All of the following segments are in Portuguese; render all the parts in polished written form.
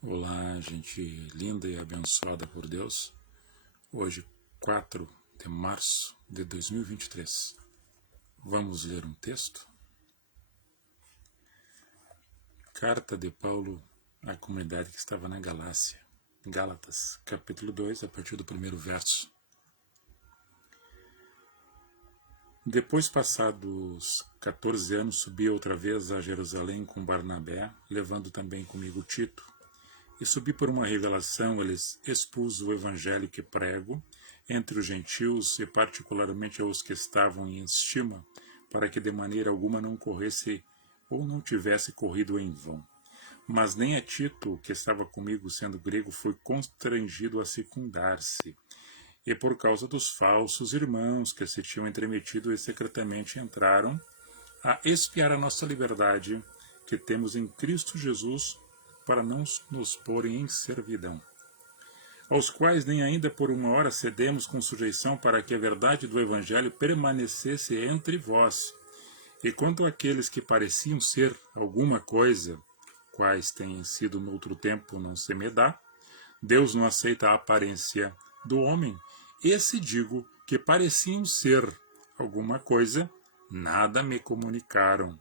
Olá, gente linda e abençoada por Deus. Hoje, 4 de março de 2023. Vamos ler um texto? Carta de Paulo à comunidade que estava na Galácia. Gálatas, capítulo 2, a partir do primeiro verso. Depois, passados 14 anos, subi outra vez a Jerusalém com Barnabé, levando também comigo Tito. E subi por uma revelação, eles expus o evangelho que prego entre os gentios e particularmente aos que estavam em estima, para que de maneira alguma não corresse ou não tivesse corrido em vão. Mas nem a Tito, que estava comigo sendo grego, foi constrangido a secundar-se. E por causa dos falsos irmãos que se tinham entremetido e secretamente entraram a espiar a nossa liberdade que temos em Cristo Jesus, para não nos porem em servidão, aos quais nem ainda por uma hora cedemos com sujeição, para que a verdade do Evangelho permanecesse entre vós. E quanto àqueles que pareciam ser alguma coisa, quais têm sido noutro tempo, não se me dá, Deus não aceita a aparência do homem. Esse digo que pareciam ser alguma coisa, nada me comunicaram.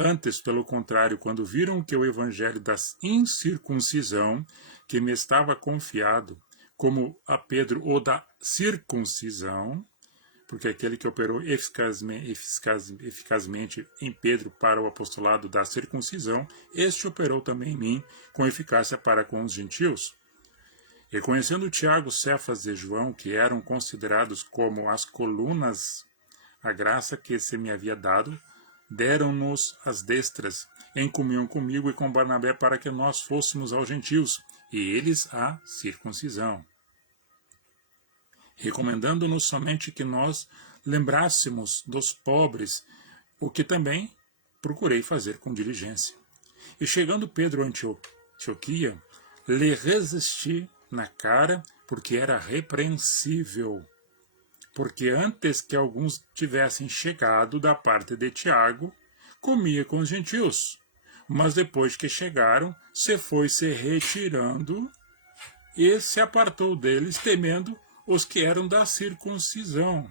Antes, pelo contrário, quando viram que o evangelho da incircuncisão, que me estava confiado, como a Pedro o da circuncisão, porque aquele que operou eficazmente em Pedro para o apostolado da circuncisão, este operou também em mim com eficácia para com os gentios. E conhecendo Tiago, Cefas e João, que eram considerados como as colunas, a graça que se me havia dado, deram-nos as destras, em comunhão comigo e com Barnabé, para que nós fôssemos aos gentios, e eles à circuncisão, recomendando-nos somente que nós lembrássemos dos pobres, o que também procurei fazer com diligência. E chegando Pedro a Antioquia, lhe resisti na cara, porque era repreensível, porque antes que alguns tivessem chegado da parte de Tiago, comia com os gentios. Mas depois que chegaram, se foi se retirando e se apartou deles, temendo os que eram da circuncisão.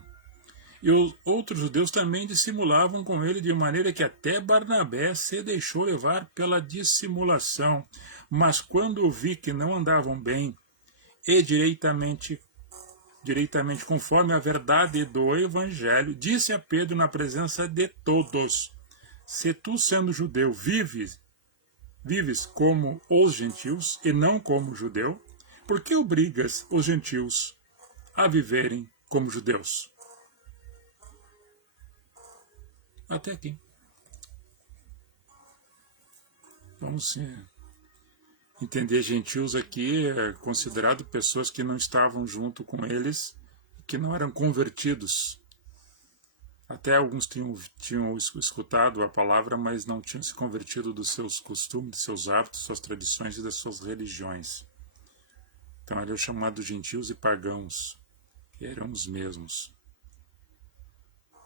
E os outros judeus também dissimulavam com ele, de maneira que até Barnabé se deixou levar pela dissimulação. Mas quando vi que não andavam bem e direitamente conforme a verdade do Evangelho, disse a Pedro na presença de todos: se tu, sendo judeu, vives como os gentios e não como judeu, por que obrigas os gentios a viverem como judeus? Até aqui. Vamos entender gentios aqui, considerado pessoas que não estavam junto com eles, que não eram convertidos. Até alguns tinham escutado a palavra, mas não tinham se convertido dos seus costumes, dos seus hábitos, suas tradições e das suas religiões. Então ele é chamado gentios e pagãos, que eram os mesmos.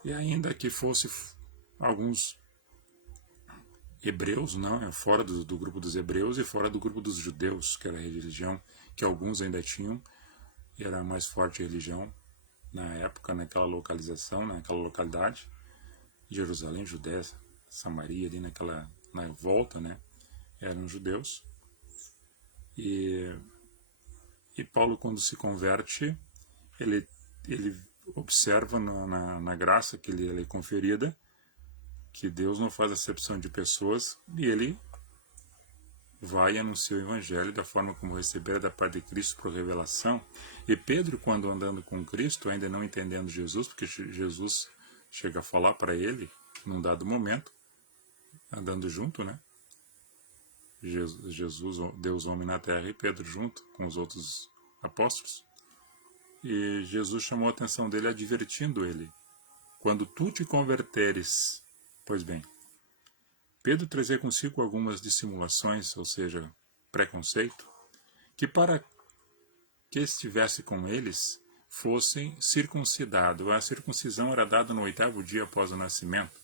E ainda que fosse alguns hebreus, não, fora do grupo dos hebreus e fora do grupo dos judeus, que era a religião que alguns ainda tinham, e era a mais forte religião na época, naquela localização, naquela localidade, Jerusalém, Judéia, Samaria, ali na volta, né, eram judeus. E Paulo, quando se converte, ele observa na graça que lhe é conferida, que Deus não faz acepção de pessoas, e ele vai e anuncia o Evangelho da forma como receber da parte de Cristo por revelação. E Pedro, quando andando com Cristo, ainda não entendendo Jesus, porque Jesus chega a falar para ele, num dado momento, andando junto, né? Jesus, Deus homem na terra, e Pedro junto com os outros apóstolos. E Jesus chamou a atenção dele, advertindo ele: quando tu te converteres, pois bem, Pedro trazia consigo algumas dissimulações, ou seja, preconceito, que para que estivesse com eles, fossem circuncidados. A circuncisão era dada no 8º dia após o nascimento.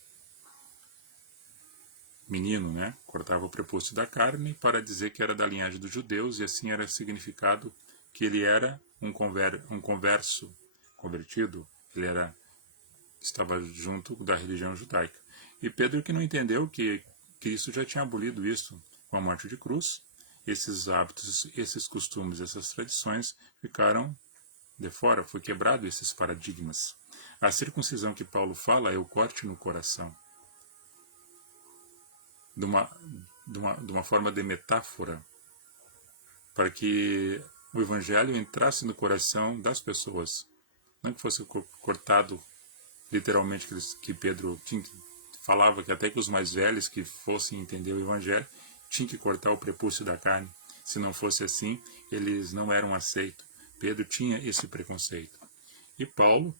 menino, né? Cortava o prepúcio da carne para dizer que era da linhagem dos judeus, e assim era significado que ele era um convertido, ele estava junto da religião judaica. E Pedro, que não entendeu que Cristo já tinha abolido isso com a morte de cruz, esses hábitos, esses costumes, essas tradições ficaram de fora, foi quebrado esses paradigmas. A circuncisão que Paulo fala é o corte no coração. De uma forma de metáfora, para que o evangelho entrasse no coração das pessoas. Não que fosse cortado literalmente, que Pedro falava que até que os mais velhos que fossem entender o evangelho tinham que cortar o prepúcio da carne. Se não fosse assim, eles não eram aceitos. Pedro tinha esse preconceito. E Paulo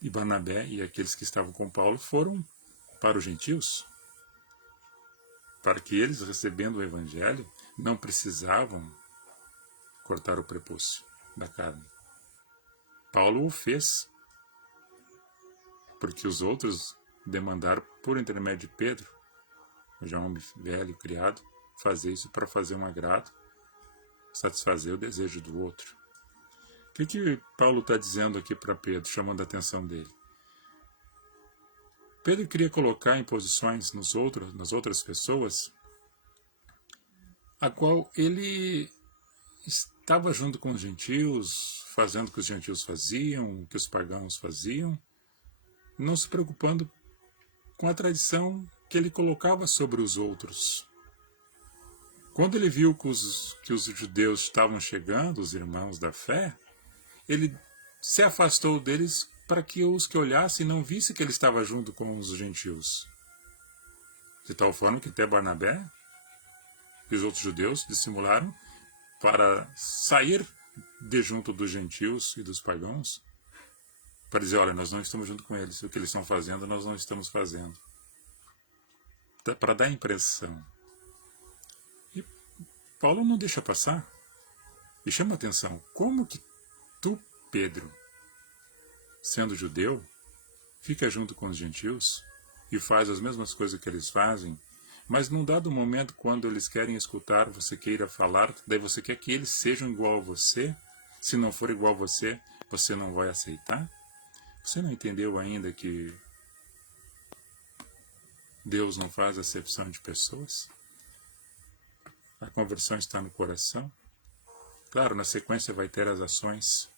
e Barnabé e aqueles que estavam com Paulo foram para os gentios, para que eles, recebendo o evangelho, não precisavam cortar o prepúcio da carne. Paulo o fez, porque os outros demandaram, por intermédio de Pedro, já um homem velho, criado, fazer isso para fazer um agrado, satisfazer o desejo do outro. O que Paulo está dizendo aqui para Pedro, chamando a atenção dele? Pedro queria colocar em posições nas outras pessoas, a qual ele estava junto com os gentios, fazendo o que os gentios faziam, o que os pagãos faziam, não se preocupando com a tradição que ele colocava sobre os outros. Quando ele viu que os judeus estavam chegando, os irmãos da fé, ele se afastou deles para que os que olhassem não vissem que ele estava junto com os gentios. De tal forma que até Barnabé e os outros judeus dissimularam para sair de junto dos gentios e dos pagãos, para dizer, olha, nós não estamos junto com eles, o que eles estão fazendo, nós não estamos fazendo. Para dar impressão. E Paulo não deixa passar. E chama atenção, como que tu, Pedro, sendo judeu, fica junto com os gentios e faz as mesmas coisas que eles fazem, mas num dado momento, quando eles querem escutar, você queira falar, daí você quer que eles sejam igual a você, se não for igual a você, você não vai aceitar? Você não entendeu ainda que Deus não faz acepção de pessoas? A conversão está no coração. Claro, na sequência vai ter as ações,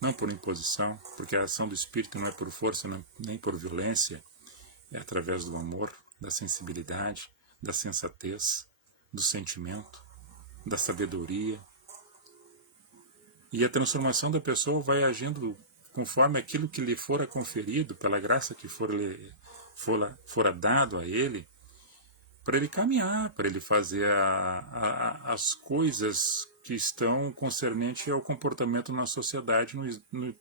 não por imposição, porque a ação do Espírito não é por força nem por violência, é através do amor, da sensibilidade, da sensatez, do sentimento, da sabedoria. E a transformação da pessoa vai agindo conforme aquilo que lhe fora conferido, pela graça que fora dado a ele, para ele caminhar, para ele fazer as coisas que estão concernentes ao comportamento na sociedade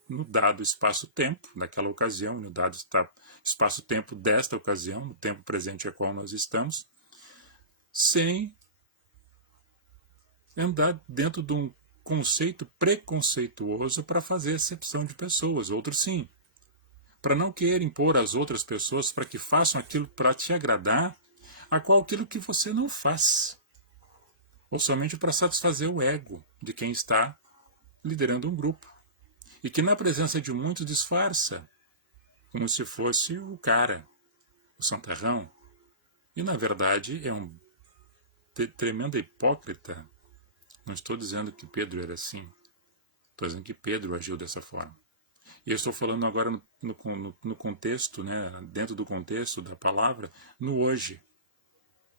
no dado espaço-tempo, naquela ocasião, no dado espaço-tempo desta ocasião, no tempo presente a qual nós estamos, sem andar dentro de um conceito preconceituoso para fazer acepção de pessoas, outros sim. Para não querer impor às outras pessoas para que façam aquilo para te agradar, a qual aquilo que você não faz. Ou somente para satisfazer o ego de quem está liderando um grupo. E que na presença de muitos disfarça, como se fosse o cara, o santarrão. E na verdade é um tremendo hipócrita. Não estou dizendo que Pedro era assim. Estou dizendo que Pedro agiu dessa forma. E eu estou falando agora no contexto, né, dentro do contexto da palavra, no hoje.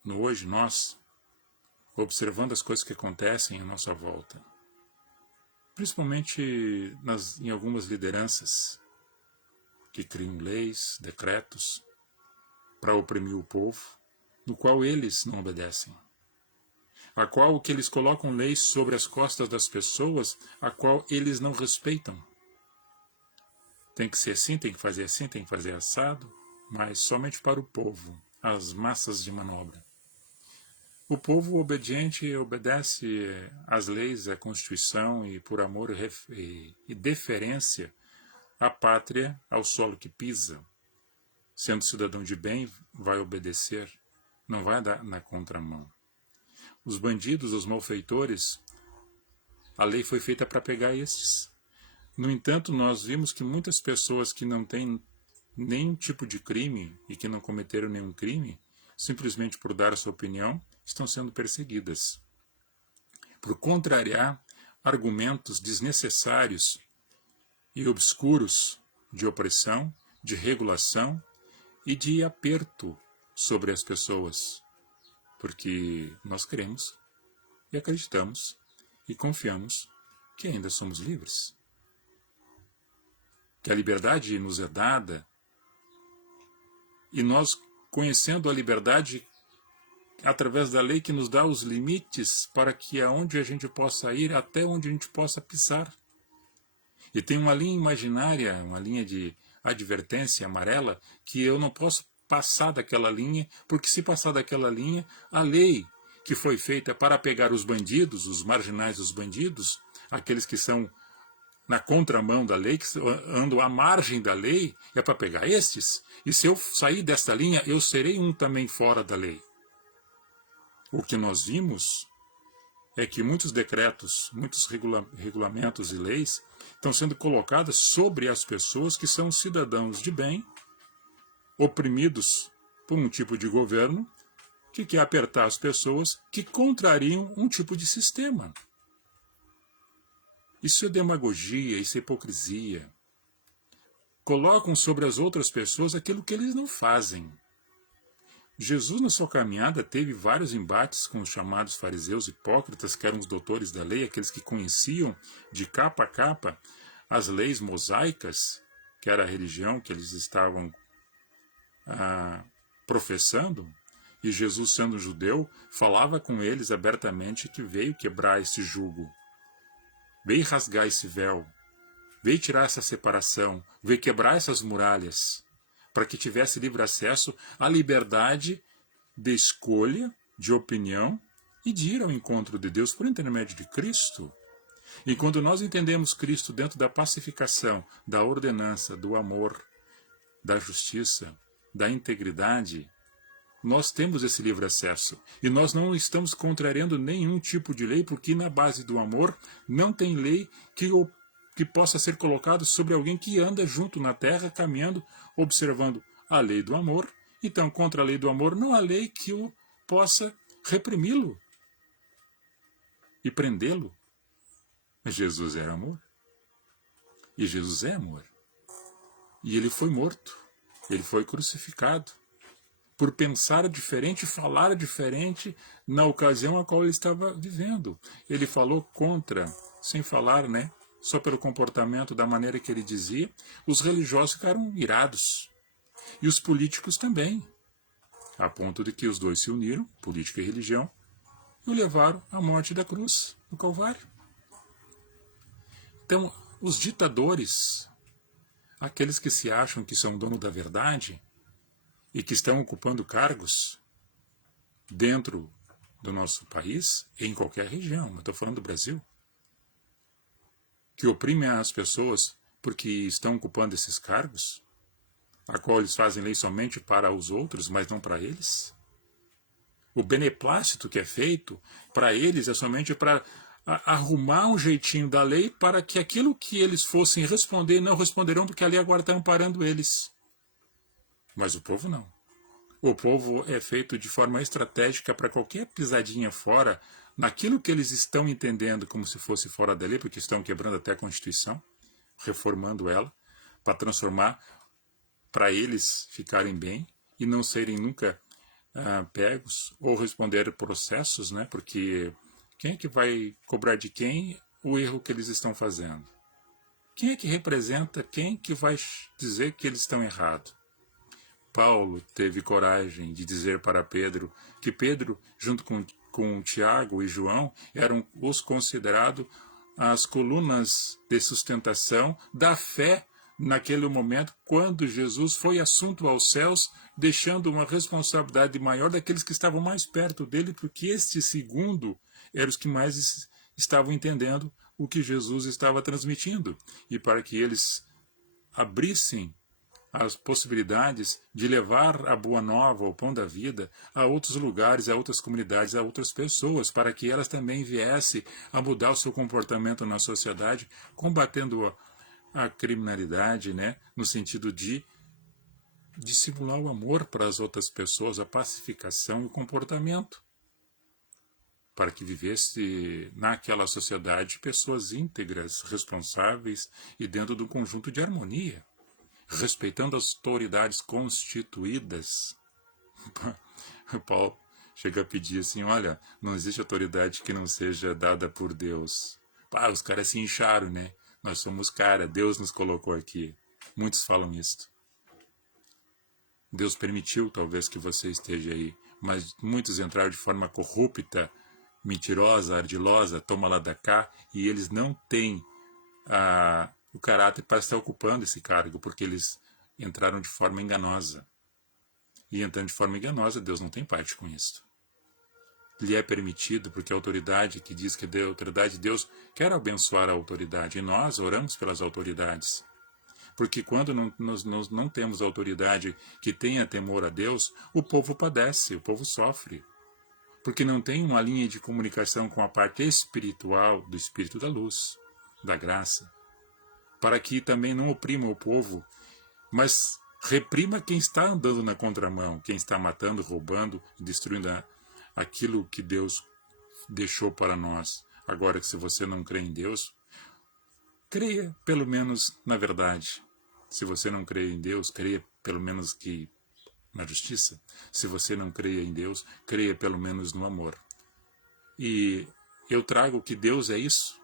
No hoje, nós, observando as coisas que acontecem à nossa volta. Principalmente em algumas lideranças que criam leis, decretos, para oprimir o povo, no qual eles não obedecem. A qual que eles colocam leis sobre as costas das pessoas, a qual eles não respeitam. Tem que ser assim, tem que fazer assim, tem que fazer assado, mas somente para o povo, as massas de manobra. O povo obediente obedece às leis, à Constituição e por amor e deferência à pátria, ao solo que pisa. sendo cidadão de bem, vai obedecer, não vai dar na contramão. Os bandidos, os malfeitores, a lei foi feita para pegar estes. No entanto, nós vimos que muitas pessoas que não têm nenhum tipo de crime e que não cometeram nenhum crime, simplesmente por dar a sua opinião, estão sendo perseguidas. Por contrariar argumentos desnecessários e obscuros de opressão, de regulação e de aperto sobre as pessoas. Porque nós cremos e acreditamos e confiamos que ainda somos livres. Que a liberdade nos é dada e nós, conhecendo a liberdade através da lei que nos dá os limites para que aonde a gente possa ir, até onde a gente possa pisar. E tem uma linha imaginária, uma linha de advertência amarela, que eu não posso passar daquela linha, porque se passar daquela linha, a lei que foi feita para pegar os bandidos, os marginais dos bandidos, aqueles que são na contramão da lei, que andam à margem da lei, é para pegar estes. E se eu sair desta linha, eu serei um também fora da lei. O que nós vimos é que muitos decretos, muitos regulamentos e leis estão sendo colocados sobre as pessoas que são cidadãos de bem, oprimidos por um tipo de governo que quer apertar as pessoas que contrariam um tipo de sistema. Isso é demagogia, isso é hipocrisia. Colocam sobre as outras pessoas aquilo que eles não fazem. Jesus, na sua caminhada, teve vários embates com os chamados fariseus hipócritas, que eram os doutores da lei, aqueles que conheciam de capa a capa as leis mosaicas, que era a religião que eles estavam professando. E Jesus, sendo judeu, falava com eles abertamente que veio quebrar esse jugo, veio rasgar esse véu, veio tirar essa separação, veio quebrar essas muralhas, para que tivesse livre acesso à liberdade de escolha, de opinião e de ir ao encontro de Deus por intermédio de Cristo. E quando nós entendemos Cristo dentro da pacificação, da ordenança, do amor, da justiça, da integridade, nós temos esse livre acesso. E nós não estamos contrariando nenhum tipo de lei, porque na base do amor não tem lei que possa ser colocado sobre alguém que anda junto na terra, caminhando, observando a lei do amor. Então, contra a lei do amor, não há lei que o possa reprimi-lo e prendê-lo. Jesus era amor. E Jesus é amor. E ele foi morto. Ele foi crucificado por pensar diferente, falar diferente na ocasião a qual ele estava vivendo. Ele falou contra, sem falar, só pelo comportamento, da maneira que ele dizia. Os religiosos ficaram irados. E os políticos também. A ponto de que os dois se uniram, política e religião, e o levaram à morte da cruz, no Calvário. Então, os ditadores, aqueles que se acham que são dono da verdade e que estão ocupando cargos dentro do nosso país, e em qualquer região, eu estou falando do Brasil, que oprimem as pessoas porque estão ocupando esses cargos, a qual eles fazem lei somente para os outros, mas não para eles. O beneplácito que é feito para eles é somente para arrumar um jeitinho da lei para que aquilo que eles fossem responder não responderão, porque a lei agora está amparando eles. Mas o povo não. O povo é feito de forma estratégica para qualquer pisadinha fora, naquilo que eles estão entendendo como se fosse fora da lei, porque estão quebrando até a Constituição, reformando ela, para transformar, para eles ficarem bem e não serem nunca pegos ou responder processos, porque quem é que vai cobrar de quem o erro que eles estão fazendo? Quem é que representa quem que vai dizer que eles estão errados? Paulo teve coragem de dizer para Pedro que Pedro, junto com Tiago e João, eram os considerados as colunas de sustentação da fé naquele momento, quando Jesus foi assunto aos céus, deixando uma responsabilidade maior daqueles que estavam mais perto dele, porque este segundo eram os que mais estavam entendendo o que Jesus estava transmitindo. E para que eles abrissem as possibilidades de levar a boa nova, o pão da vida, a outros lugares, a outras comunidades, a outras pessoas, para que elas também viessem a mudar o seu comportamento na sociedade, combatendo a criminalidade, né, no sentido de dissimular o amor para as outras pessoas, a pacificação e o comportamento, para que vivesse naquela sociedade pessoas íntegras, responsáveis e dentro de um conjunto de harmonia, respeitando as autoridades constituídas. Paulo chega a pedir assim, olha, não existe autoridade que não seja dada por Deus. Os caras se incharam, né? Nós somos cara, Deus nos colocou aqui. Muitos falam isso. Deus permitiu, talvez, que você esteja aí, mas muitos entraram de forma corrupta, mentirosa, ardilosa, toma lá da cá, e eles não têm o caráter para estar ocupando esse cargo, porque eles entraram de forma enganosa. E entrando de forma enganosa, Deus não tem parte com isso. Lhe é permitido, porque a autoridade que diz que é a autoridade de Deus quer abençoar a autoridade, e nós oramos pelas autoridades. Porque quando nós não temos autoridade que tenha temor a Deus, o povo padece, o povo sofre. Porque não tem uma linha de comunicação com a parte espiritual do Espírito da luz, da graça. Para que também não oprima o povo, mas reprima quem está andando na contramão, quem está matando, roubando, destruindo aquilo que Deus deixou para nós. Agora, que se você não crê em Deus, creia pelo menos na verdade. Se você não crê em Deus, creia pelo menos que na justiça. Se você não creia em Deus, creia pelo menos no amor. E eu trago que Deus é isso.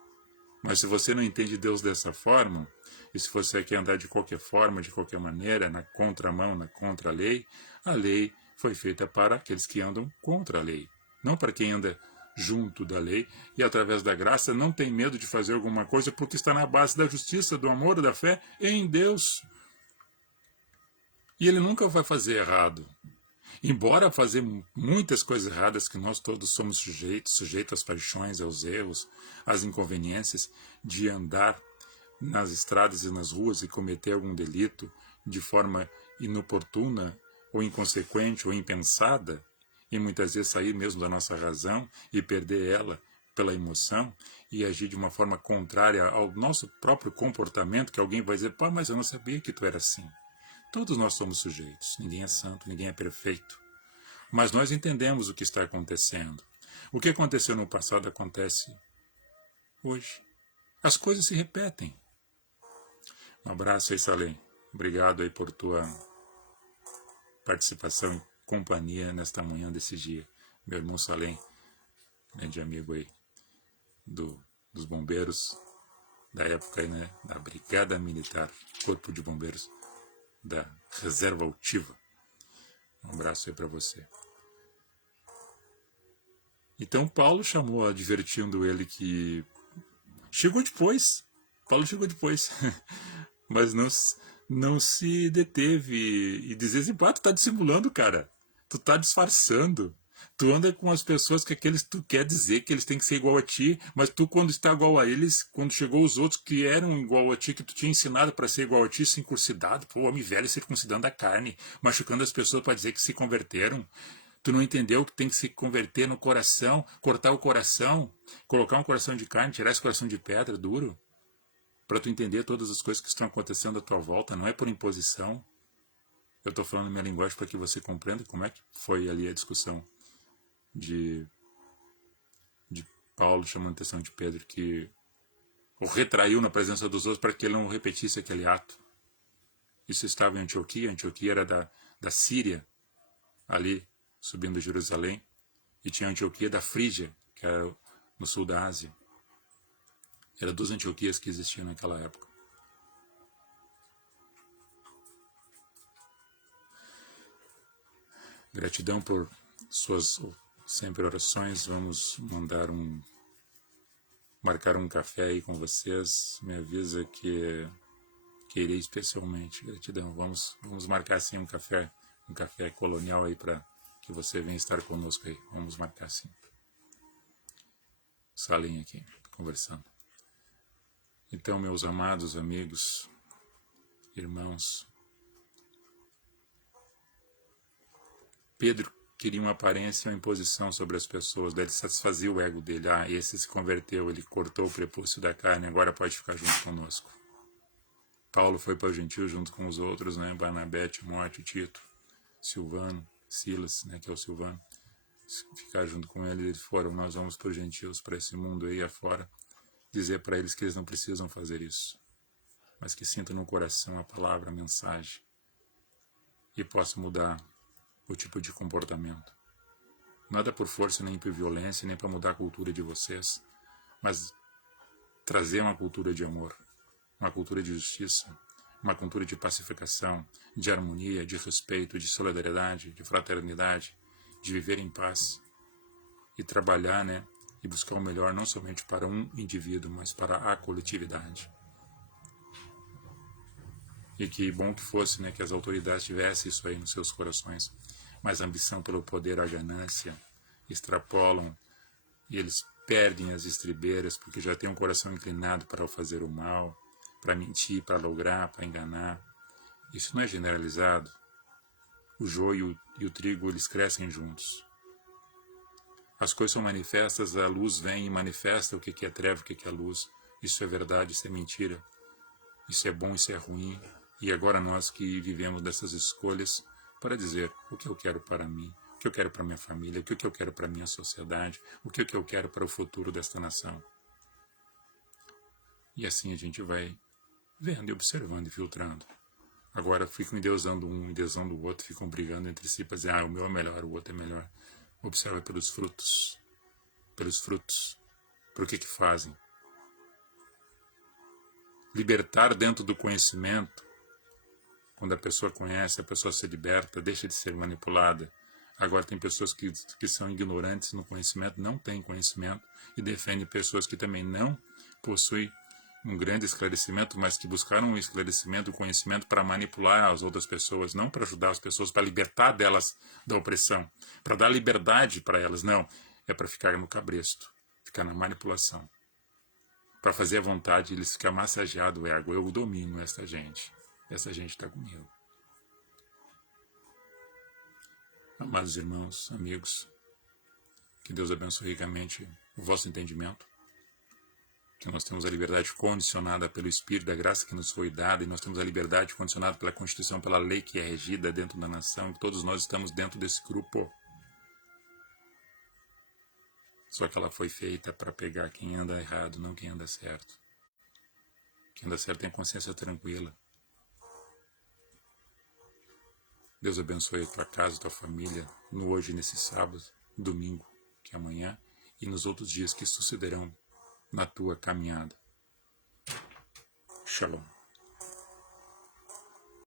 Mas se você não entende Deus dessa forma, e se você quer andar de qualquer forma, de qualquer maneira, na contramão, na contra-lei, a lei foi feita para aqueles que andam contra a lei, não para quem anda junto da lei e através da graça não tem medo de fazer alguma coisa porque está na base da justiça, do amor, da fé em Deus. E ele nunca vai fazer errado. Embora fazer muitas coisas erradas que nós todos somos sujeitos às paixões, aos erros, às inconveniências de andar nas estradas e nas ruas e cometer algum delito de forma inoportuna ou inconsequente ou impensada, e muitas vezes sair mesmo da nossa razão e perder ela pela emoção e agir de uma forma contrária ao nosso próprio comportamento, que alguém vai dizer, pá, mas eu não sabia que tu era assim. Todos nós somos sujeitos, ninguém é santo, ninguém é perfeito. Mas nós entendemos o que está acontecendo. O que aconteceu no passado acontece hoje. As coisas se repetem. Um abraço aí, Salem. Obrigado aí por tua participação e companhia nesta manhã desse dia. Meu irmão Salem, grande amigo aí dos bombeiros da época aí, né, da Brigada Militar, Corpo de Bombeiros da Reserva Altiva. Um abraço aí para você. Então Paulo chamou, advertindo ele que chegou depois. Paulo chegou depois. Mas não se deteve e dizia assim, pá, tu tá dissimulando, cara. Tu tá disfarçando. Tu anda com as pessoas que aqueles tu quer dizer que eles têm que ser igual a ti, mas tu quando está igual a eles, quando chegou os outros que eram igual a ti, que tu tinha ensinado para ser igual a ti, circuncidado, pô, homem velho circuncidando a carne, machucando as pessoas para dizer que se converteram. Tu não entendeu que tem que se converter no coração, cortar o coração, colocar um coração de carne, tirar esse coração de pedra duro, para tu entender todas as coisas que estão acontecendo à tua volta, não é por imposição. Eu estou falando minha linguagem para que você compreenda como é que foi ali a discussão de Paulo chamando a atenção de Pedro, que o retraiu na presença dos outros para que ele não repetisse aquele ato. Isso estava em Antioquia. Antioquia era da Síria, ali subindo Jerusalém, e tinha Antioquia da Frígia, que era no sul da Ásia. Eram duas Antioquias que existiam naquela época. Gratidão por suas sempre orações. Vamos marcar um café aí com vocês. Me avisa que irei especialmente. Gratidão. Vamos marcar sim um café colonial aí para que você venha estar conosco aí. Vamos marcar sim. Salinha aqui, conversando. Então, meus amados amigos, irmãos, Pedro queria uma aparência e uma imposição sobre as pessoas, daí ele satisfazia o ego dele. Esse se converteu, ele cortou o prepúcio da carne, agora pode ficar junto conosco. Paulo foi para o gentio junto com os outros, né? Barnabé, Timóteo, Tito, Silvano, Silas, né? Que é o Silvano. Ficar junto com ele, eles foram, nós vamos para os gentios, para esse mundo aí afora, dizer para eles que eles não precisam fazer isso, mas que sintam no coração a palavra, a mensagem, e possam mudar o tipo de comportamento. Nada por força, nem por violência, nem para mudar a cultura de vocês, mas trazer uma cultura de amor, uma cultura de justiça, uma cultura de pacificação, de harmonia, de respeito, de solidariedade, de fraternidade, de viver em paz e trabalhar, né, e buscar o melhor não somente para um indivíduo, mas para a coletividade. E que bom que fosse, né, que as autoridades tivessem isso aí nos seus corações. Mas a ambição pelo poder, a ganância, extrapolam e eles perdem as estribeiras porque já têm um coração inclinado para fazer o mal, para mentir, para lograr, para enganar. Isso não é generalizado. O joio e o trigo, eles crescem juntos. As coisas são manifestas, a luz vem e manifesta o que é treva, o que é luz. Isso é verdade, isso é mentira. Isso é bom, isso é ruim. E agora nós que vivemos dessas escolhas para dizer o que eu quero para mim, o que eu quero para minha família, o que eu quero para minha sociedade, o que eu quero para o futuro desta nação. E assim a gente vai vendo e observando e filtrando. Agora ficam endeusando um, endeusando o outro, ficam brigando entre si para dizer, o meu é melhor, o outro é melhor. Observa pelos frutos. Pelos frutos. Por que fazem? Libertar dentro do conhecimento. Quando a pessoa conhece, a pessoa se liberta, deixa de ser manipulada. Agora tem pessoas que são ignorantes no conhecimento, não têm conhecimento, e defendem pessoas que também não possuem um grande esclarecimento, mas que buscaram um esclarecimento, um conhecimento para manipular as outras pessoas, não para ajudar as pessoas, para libertar delas da opressão, para dar liberdade para elas, não. É para ficar no cabresto, ficar na manipulação. Para fazer a vontade, eles ficam massageados o ego. Eu domino essa gente está comigo. Amados irmãos, amigos, que Deus abençoe ricamente o vosso entendimento, que nós temos a liberdade condicionada pelo Espírito da graça que nos foi dada, e nós temos a liberdade condicionada pela Constituição, pela lei que é regida dentro da nação, que todos nós estamos dentro desse grupo. Só que ela foi feita para pegar quem anda errado, não quem anda certo. Quem anda certo tem a consciência tranquila. Deus abençoe a tua casa, a tua família, no hoje, nesse sábado, domingo, que é amanhã, e nos outros dias que sucederão na tua caminhada. Shalom.